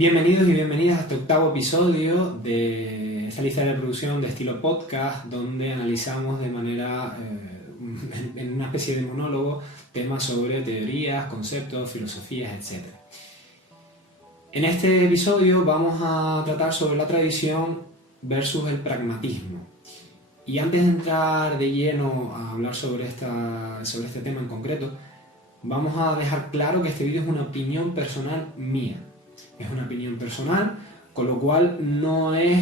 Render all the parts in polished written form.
Bienvenidos y bienvenidas a este octavo episodio de esta lista de reproducción de estilo podcast, donde analizamos de manera, en una especie de monólogo, temas sobre teorías, conceptos, filosofías, etc. En este episodio vamos a tratar sobre la tradición versus el pragmatismo. Y antes de entrar de lleno a hablar sobre este tema en concreto, vamos a dejar claro que este vídeo es una opinión personal mía. Es una opinión personal, con lo cual no es,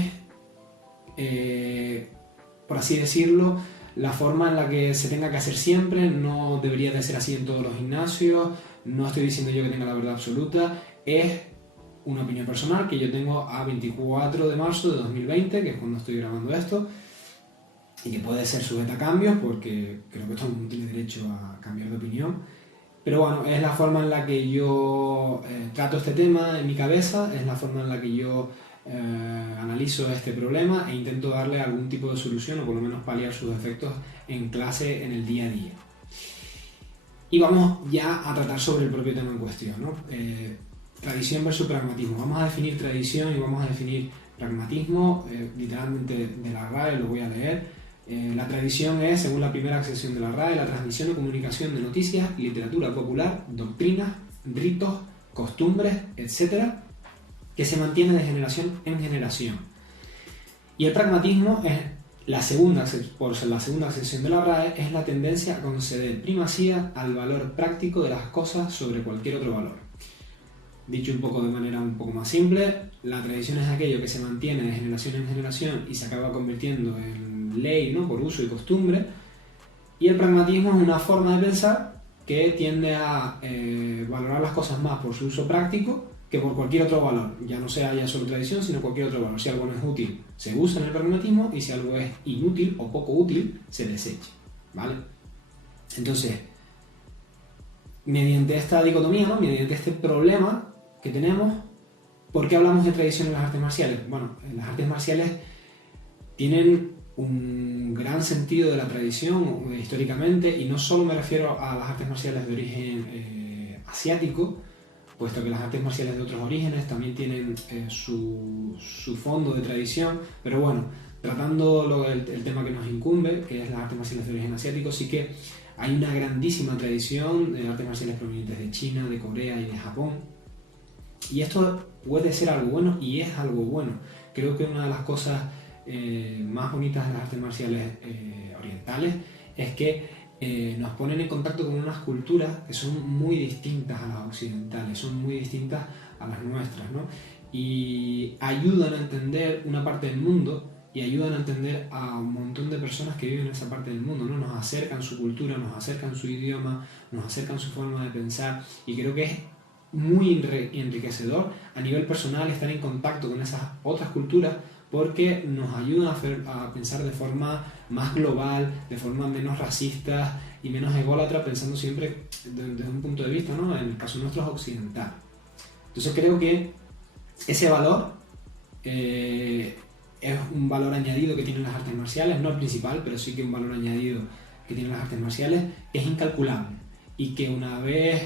por así decirlo, la forma en la que se tenga que hacer siempre. No debería de ser así en todos los gimnasios, no estoy diciendo yo que tenga la verdad absoluta, es una opinión personal que yo tengo a 24 de marzo de 2020, que es cuando estoy grabando esto, y que puede ser sujeta a cambios, porque creo que todo el mundo tiene derecho a cambiar de opinión. Pero bueno, es la forma en la que yo trato este tema en mi cabeza, es la forma en la que yo analizo este problema e intento darle algún tipo de solución o por lo menos paliar sus efectos en clase, en el día a día. Y vamos ya a tratar sobre el propio tema en cuestión, ¿no? Tradición versus pragmatismo. Vamos a definir tradición y vamos a definir pragmatismo, literalmente de la RAE, lo voy a leer. La tradición es, según la primera sección de la RAE, la transmisión o comunicación de noticias, literatura popular, doctrinas, ritos, costumbres, etc., que se mantiene de generación en generación. Y el pragmatismo es por la segunda sección de la RAE, es la tendencia a conceder primacía al valor práctico de las cosas sobre cualquier otro valor. Dicho un poco de manera un poco más simple, la tradición es aquello que se mantiene de generación en generación y se acaba convirtiendo en ley, ¿no?, por uso y costumbre, y el pragmatismo es una forma de pensar que tiende a valorar las cosas más por su uso práctico que por cualquier otro valor, ya no sea ya solo tradición, sino cualquier otro valor. Si algo no es útil, se usa en el pragmatismo, y si algo es inútil o poco útil, se desecha, ¿vale? Entonces, mediante esta dicotomía, ¿no?, mediante este problema que tenemos, ¿por qué hablamos de tradición en las artes marciales? Bueno, en las artes marciales tienen un gran sentido de la tradición históricamente, y no solo me refiero a las artes marciales de origen asiático, puesto que las artes marciales de otros orígenes también tienen su fondo de tradición, pero bueno, tratando el tema que nos incumbe, que es las artes marciales de origen asiático, sí que hay una grandísima tradición de artes marciales provenientes de China, de Corea y de Japón, y esto puede ser algo bueno y es algo bueno. Creo que una de las cosas más bonitas de las artes marciales orientales es que nos ponen en contacto con unas culturas que son muy distintas a las occidentales, son muy distintas a las nuestras, ¿no? Y ayudan a entender una parte del mundo y ayudan a entender a un montón de personas que viven en esa parte del mundo, ¿no? Nos acercan su cultura, nos acercan su idioma, nos acercan su forma de pensar, y creo que es muy enriquecedor a nivel personal estar en contacto con esas otras culturas, porque nos ayuda a pensar de forma más global, de forma menos racista y menos ególatra, pensando siempre desde un punto de vista, ¿no?, en el caso nuestro, es occidental. Entonces creo que ese valor es un valor añadido que tienen las artes marciales, no el principal, pero sí que un valor añadido que tienen las artes marciales, que es incalculable, y que una vez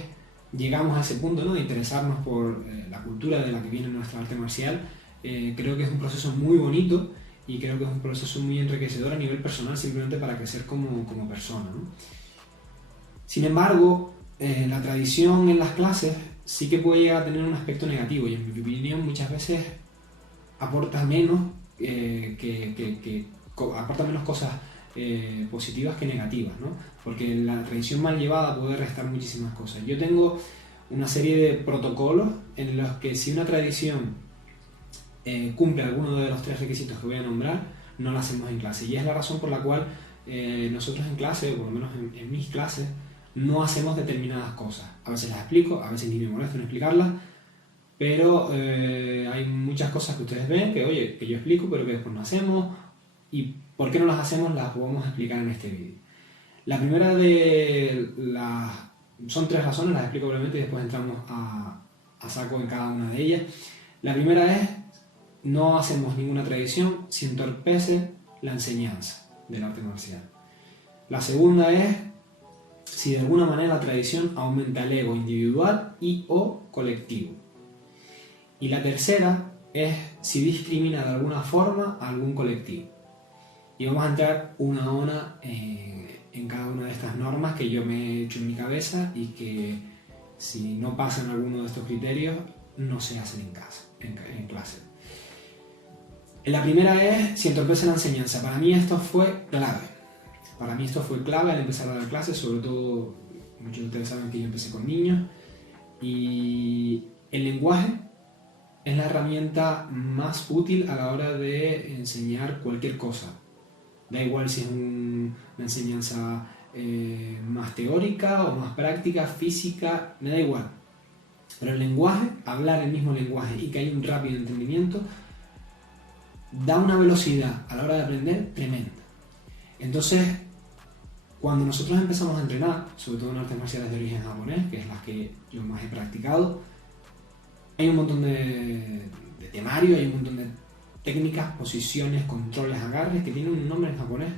llegamos a ese punto, ¿no?, de interesarnos por la cultura de la que viene nuestra arte marcial, creo que es un proceso muy bonito, y creo que es un proceso muy enriquecedor a nivel personal, simplemente para crecer como persona, ¿no? Sin embargo, la tradición en las clases sí que puede llegar a tener un aspecto negativo, y en mi opinión muchas veces aporta menos, aporta menos cosas positivas que negativas, ¿no? Porque la tradición mal llevada puede restar muchísimas cosas. Yo tengo una serie de protocolos en los que, si una tradición cumple alguno de los 3 requisitos que voy a nombrar, no la hacemos en clase, y es la razón por la cual nosotros en clase, o por lo menos en mis clases, no hacemos determinadas cosas. A veces las explico, a veces ni me molesto en explicarlas, pero hay muchas cosas que ustedes ven que yo explico, pero que después no hacemos, y por qué no las hacemos las podemos explicar en este vídeo. La primera son 3 razones, las explico brevemente y después entramos a saco en cada una de ellas. La primera es: no hacemos ninguna tradición si entorpece la enseñanza del arte marcial. La segunda es si de alguna manera la tradición aumenta el ego individual y o colectivo. Y la tercera es si discrimina de alguna forma a algún colectivo. Y vamos a entrar una a una en cada una de estas normas que yo me he hecho en mi cabeza y que si no pasan alguno de estos criterios no se hacen en clase. La primera es si entorpece la enseñanza. Para mí esto fue clave. Para mí esto fue clave al empezar a dar clases, sobre todo, muchos de ustedes saben que yo empecé con niños, y el lenguaje es la herramienta más útil a la hora de enseñar cualquier cosa. Da igual si es una enseñanza más teórica o más práctica, física, me da igual. Pero el lenguaje, hablar el mismo lenguaje y que haya un rápido entendimiento, da una velocidad a la hora de aprender tremenda. Entonces, cuando nosotros empezamos a entrenar, sobre todo en artes marciales de origen japonés, que es las que yo más he practicado, hay un montón de temario, hay un montón de técnicas, posiciones, controles, agarres que tienen un nombre en japonés.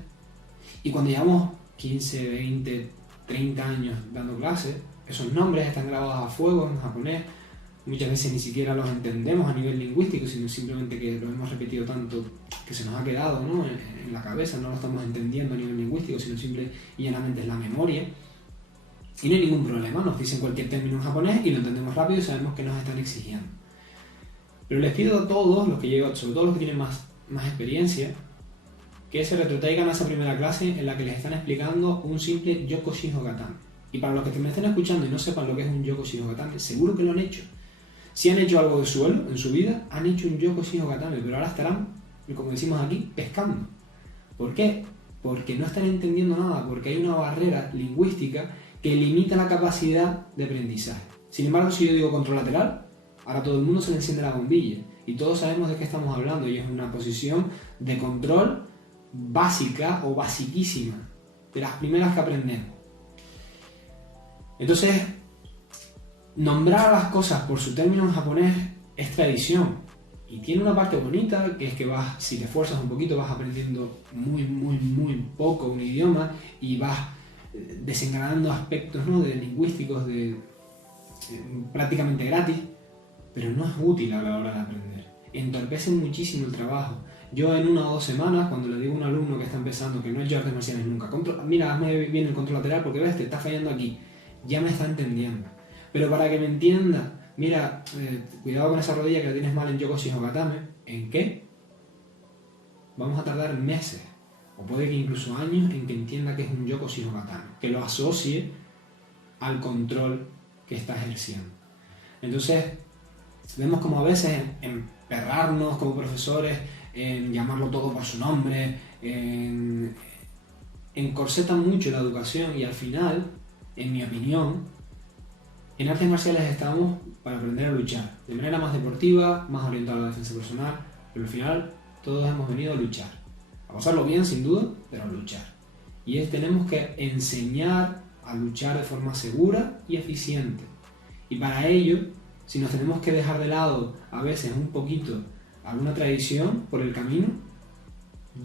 Y cuando llevamos 15, 20, 30 años dando clases, esos nombres están grabados a fuego en japonés. Muchas veces ni siquiera los entendemos a nivel lingüístico, sino simplemente que los hemos repetido tanto que se nos ha quedado, ¿no?, en la cabeza, no lo estamos entendiendo a nivel lingüístico, sino simple y llanamente es la memoria. Y no hay ningún problema, nos dicen cualquier término en japonés y lo entendemos rápido y sabemos que nos están exigiendo. Pero les pido a todos los que llegan, sobre todo los que tienen más experiencia, que se retrotraigan a esa primera clase en la que les están explicando un simple Yoko Shiho Gatame. Y para los que me estén escuchando y no sepan lo que es un Yoko Shiho Gatame, seguro que lo han hecho. Si han hecho algo de suelo en su vida, han hecho un Yoko Shiho Gatame, pero ahora estarán, como decimos aquí, pescando. ¿Por qué? Porque no están entendiendo nada, porque hay una barrera lingüística que limita la capacidad de aprendizaje. Sin embargo, si yo digo control lateral, ahora todo el mundo se le enciende la bombilla y todos sabemos de qué estamos hablando, y es una posición de control básica o basiquísima, de las primeras que aprendemos. Entonces, nombrar a las cosas por su término en japonés es tradición y tiene una parte bonita, que es que si te esfuerzas un poquito, vas aprendiendo muy poco un idioma y vas desengranando aspectos, ¿no?, de lingüísticos prácticamente gratis, pero no es útil a la hora de aprender. Entorpece muchísimo el trabajo. Yo en 1 o 2 semanas, cuando le digo a un alumno que está empezando, que no ha hecho artes marciales nunca, mira, hazme bien el control lateral porque ves, te está fallando aquí, ya me está entendiendo. Pero para que me entienda, mira, cuidado con esa rodilla que la tienes mal en Yoko Shiho Gatame. ¿En qué? Vamos a tardar meses, o puede que incluso años, en que entienda que es un Yoko Shiho Gatame, que lo asocie al control que está ejerciendo. Entonces, vemos como a veces emperrarnos como profesores, en llamarlo todo por su nombre, encorsetan mucho la educación, y al final, en mi opinión, en artes marciales estamos para aprender a luchar, de manera más deportiva, más orientada a la defensa personal, pero al final todos hemos venido a luchar, a pasarlo bien sin duda, pero a luchar. Y tenemos que enseñar a luchar de forma segura y eficiente. Y para ello, si nos tenemos que dejar de lado a veces un poquito alguna tradición por el camino,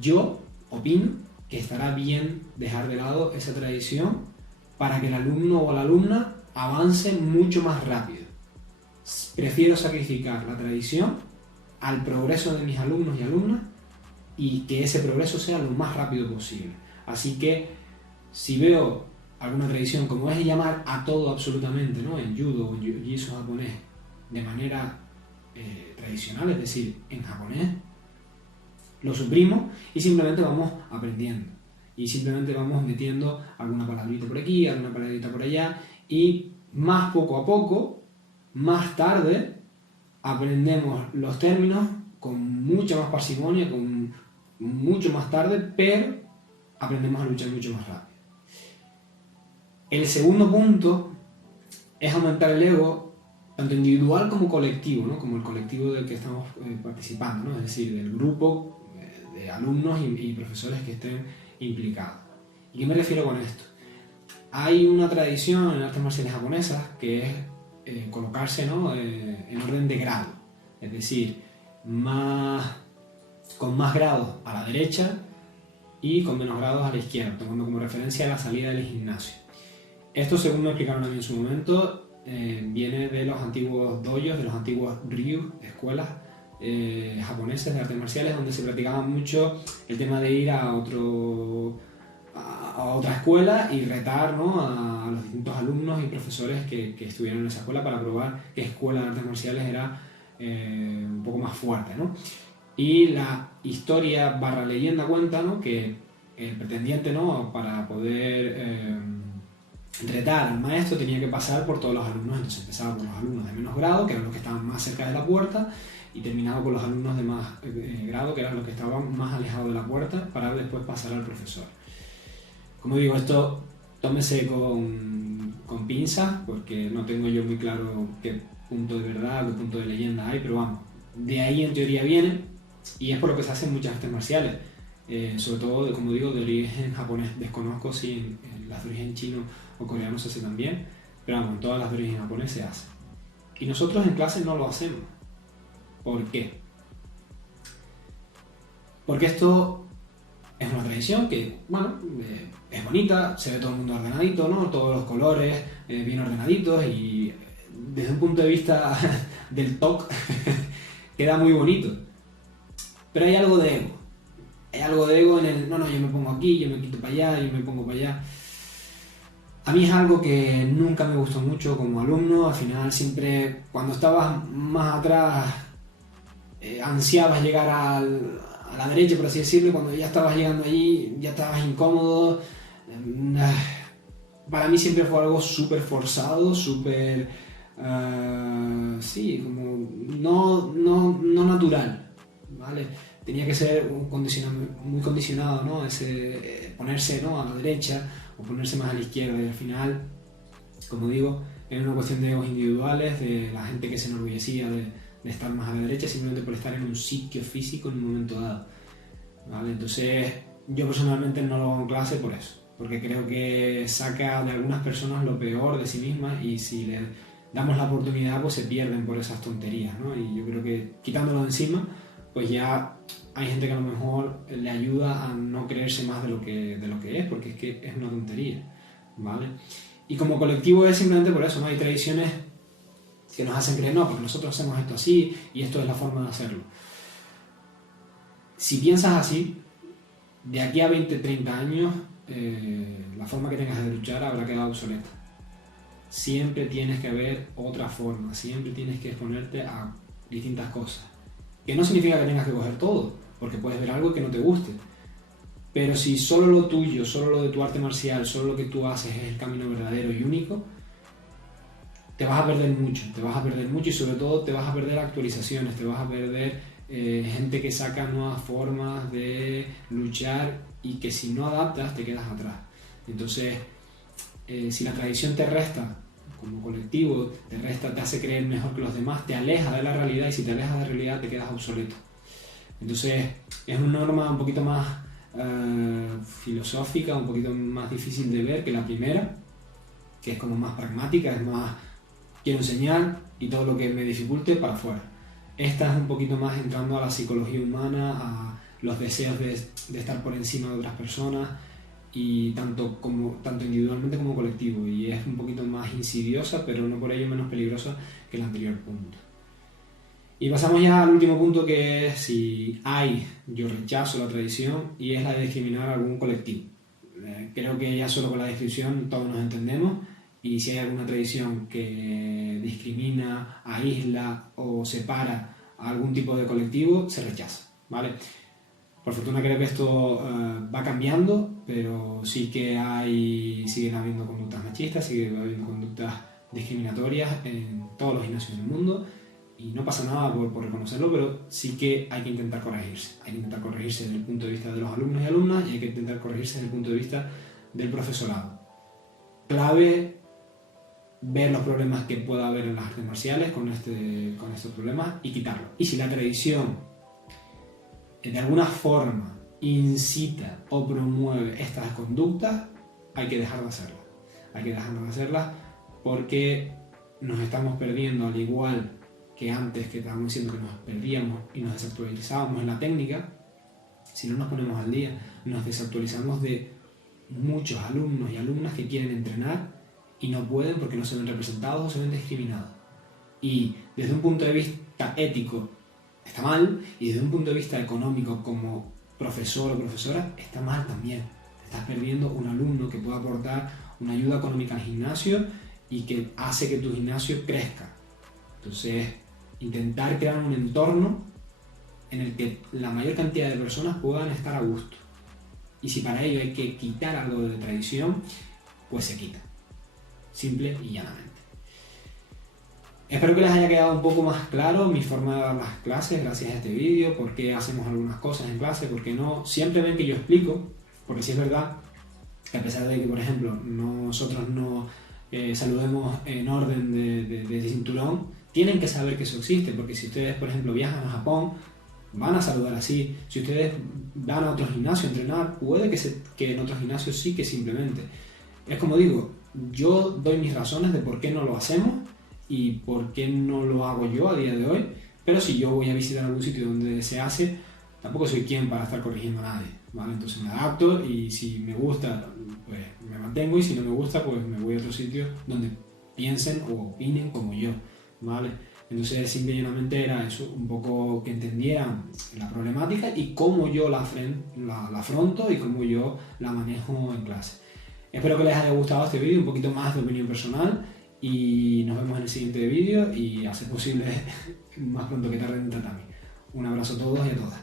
yo opino que estará bien dejar de lado esa tradición para que el alumno o la alumna avance mucho más rápido. Prefiero sacrificar la tradición al progreso de mis alumnos y alumnas y que ese progreso sea lo más rápido posible. Así que si veo alguna tradición, como es llamar a todo absolutamente, ¿no?, en judo o en jiu-jitsu japonés de manera tradicional, es decir, en japonés, lo suprimo y simplemente vamos aprendiendo. Y simplemente vamos metiendo alguna palabrita por aquí, alguna palabrita por allá, y más poco a poco, más tarde, aprendemos los términos con mucha más parsimonia, con mucho más tarde, pero aprendemos a luchar mucho más rápido. El segundo punto es aumentar el ego, tanto individual como colectivo, ¿no?, como el colectivo del que estamos participando, ¿no?, es decir, del grupo de alumnos y profesores que estén implicados. ¿Y qué me refiero con esto? Hay una tradición en artes marciales japonesas que es colocarse, ¿no?, en orden de grado, es decir, con más grados a la derecha y con menos grados a la izquierda, tomando como referencia la salida del gimnasio. Esto, según me explicaron a mí en su momento, viene de los antiguos dojos, de los antiguos ryu, escuelas japoneses de artes marciales, donde se practicaba mucho el tema de ir a otra escuela y retar, ¿no?, a los distintos alumnos y profesores que estuvieron en esa escuela para probar qué escuela de artes marciales era un poco más fuerte, ¿no? Y la historia barra leyenda cuenta, ¿no?, que el pretendiente, ¿no?, para poder retar al maestro tenía que pasar por todos los alumnos. Entonces empezaba por los alumnos de menos grado, que eran los que estaban más cerca de la puerta, y terminaba con los alumnos de más grado, que eran los que estaban más alejados de la puerta, para después pasar al profesor. Como digo, esto tómese con pinzas, porque no tengo yo muy claro qué punto de verdad, qué punto de leyenda hay, pero vamos, de ahí en teoría viene, y es por lo que se hacen muchas artes marciales, sobre todo, como digo, de origen japonés. Desconozco si en las de origen chino o coreano se hace también, pero vamos, en todas las de origen japonés se hace. Y nosotros en clase no lo hacemos. ¿Por qué? Porque esto es una tradición que, bueno, es bonita, se ve todo el mundo ordenadito, ¿no? Todos los colores bien ordenaditos, y desde un punto de vista del TOC queda muy bonito. Pero hay algo de ego. Hay algo de ego en el, no, yo me pongo aquí, yo me quito para allá, yo me pongo para allá. A mí es algo que nunca me gustó mucho como alumno. Al final siempre, cuando estabas más atrás, ansiabas llegar a la derecha, por así decirlo, y cuando ya estabas llegando allí, ya estabas incómodo. Para mí siempre fue algo súper forzado, súper, sí, como no natural, ¿vale? Tenía que ser muy condicionado, ¿no? Ponerse, ¿no?, a la derecha o ponerse más a la izquierda, y al final, como digo, era una cuestión de egos individuales, de la gente que se enorgullecía de estar más a la derecha simplemente por estar en un sitio físico en un momento dado, ¿vale? Entonces yo personalmente no lo hago en clase por eso, porque creo que saca de algunas personas lo peor de sí mismas, y si le damos la oportunidad pues se pierden por esas tonterías, ¿no? Y yo creo que quitándolo de encima pues ya hay gente que a lo mejor le ayuda a no creerse más de lo que es, porque es que es una tontería, ¿vale? Y como colectivo es simplemente por eso, ¿no? Hay tradiciones que nos hacen creer, no, porque nosotros hacemos esto así y esto es la forma de hacerlo. Si piensas así, de aquí a 20, 30 años, la forma que tengas de luchar habrá quedado obsoleta. Siempre tienes que ver otra forma, siempre tienes que exponerte a distintas cosas. Que no significa que tengas que coger todo, porque puedes ver algo que no te guste. Pero si solo lo tuyo, solo lo de tu arte marcial, solo lo que tú haces es el camino verdadero y único, te vas a perder mucho, y sobre todo te vas a perder actualizaciones, te vas a perder gente que saca nuevas formas de luchar, y que si no adaptas te quedas atrás. Entonces, si la tradición te resta como colectivo, te hace creer mejor que los demás, te aleja de la realidad, y si te alejas de la realidad te quedas obsoleto. Entonces es una norma un poquito más filosófica, un poquito más difícil de ver que la primera, que es como más pragmática, es más quiero enseñar y todo lo que me dificulte para afuera. Esta es un poquito más entrando a la psicología humana, a los deseos de estar por encima de otras personas, y tanto individualmente como colectivo, y es un poquito más insidiosa, pero no por ello menos peligrosa que el anterior punto. Y pasamos ya al último punto, que es si yo rechazo la tradición, y es la de discriminar a algún colectivo. Creo que ya solo con la descripción todos nos entendemos, y si hay alguna tradición que discrimina, aísla o separa a algún tipo de colectivo, se rechaza, ¿vale? Por fortuna creo que esto va cambiando, pero sí que siguen habiendo conductas machistas, siguen habiendo conductas discriminatorias en todos los gimnasios del mundo, y no pasa nada por reconocerlo, pero sí que hay que intentar corregirse. Hay que intentar corregirse desde el punto de vista de los alumnos y alumnas, y hay que intentar corregirse desde el punto de vista del profesorado. Clave ver los problemas que pueda haber en las artes marciales con estos problemas y quitarlos. Y si la tradición de alguna forma incita o promueve estas conductas, hay que dejar de hacerlas. Hay que dejar de hacerlas, porque nos estamos perdiendo, al igual que antes, que estábamos diciendo que nos perdíamos y nos desactualizábamos en la técnica. Si no nos ponemos al día, nos desactualizamos de muchos alumnos y alumnas que quieren entrenar y no pueden porque no se ven representados o se ven discriminados. Y desde un punto de vista ético está mal, y desde un punto de vista económico como profesor o profesora está mal también. Estás perdiendo un alumno que pueda aportar una ayuda económica al gimnasio y que hace que tu gimnasio crezca. Entonces, intentar crear un entorno en el que la mayor cantidad de personas puedan estar a gusto. Y si para ello hay que quitar algo de tradición, pues se quita. Simple y llanamente. Espero que les haya quedado un poco más claro mi forma de dar las clases gracias a este vídeo, por qué hacemos algunas cosas en clase, por qué no. Siempre ven que yo explico, porque sí es verdad que a pesar de que, por ejemplo, nosotros no saludemos en orden de cinturón, tienen que saber que eso existe, porque si ustedes, por ejemplo, viajan a Japón, van a saludar así. Si ustedes van a otro gimnasio a entrenar, puede que en otros gimnasios sí que simplemente. Es como digo, yo doy mis razones de por qué no lo hacemos y por qué no lo hago yo a día de hoy, pero si yo voy a visitar algún sitio donde se hace, tampoco soy quien para estar corrigiendo a nadie, ¿vale? Entonces me adapto y si me gusta, pues me mantengo, y si no me gusta, pues me voy a otro sitio donde piensen o opinen como yo, ¿vale? Entonces simple y llanamente era eso, un poco que entendieran la problemática y cómo yo la afronto y cómo yo la manejo en clase. Espero que les haya gustado este vídeo, un poquito más de opinión personal, y nos vemos en el siguiente vídeo y a ser posible más pronto que tarde en tratarme. Un abrazo a todos y a todas.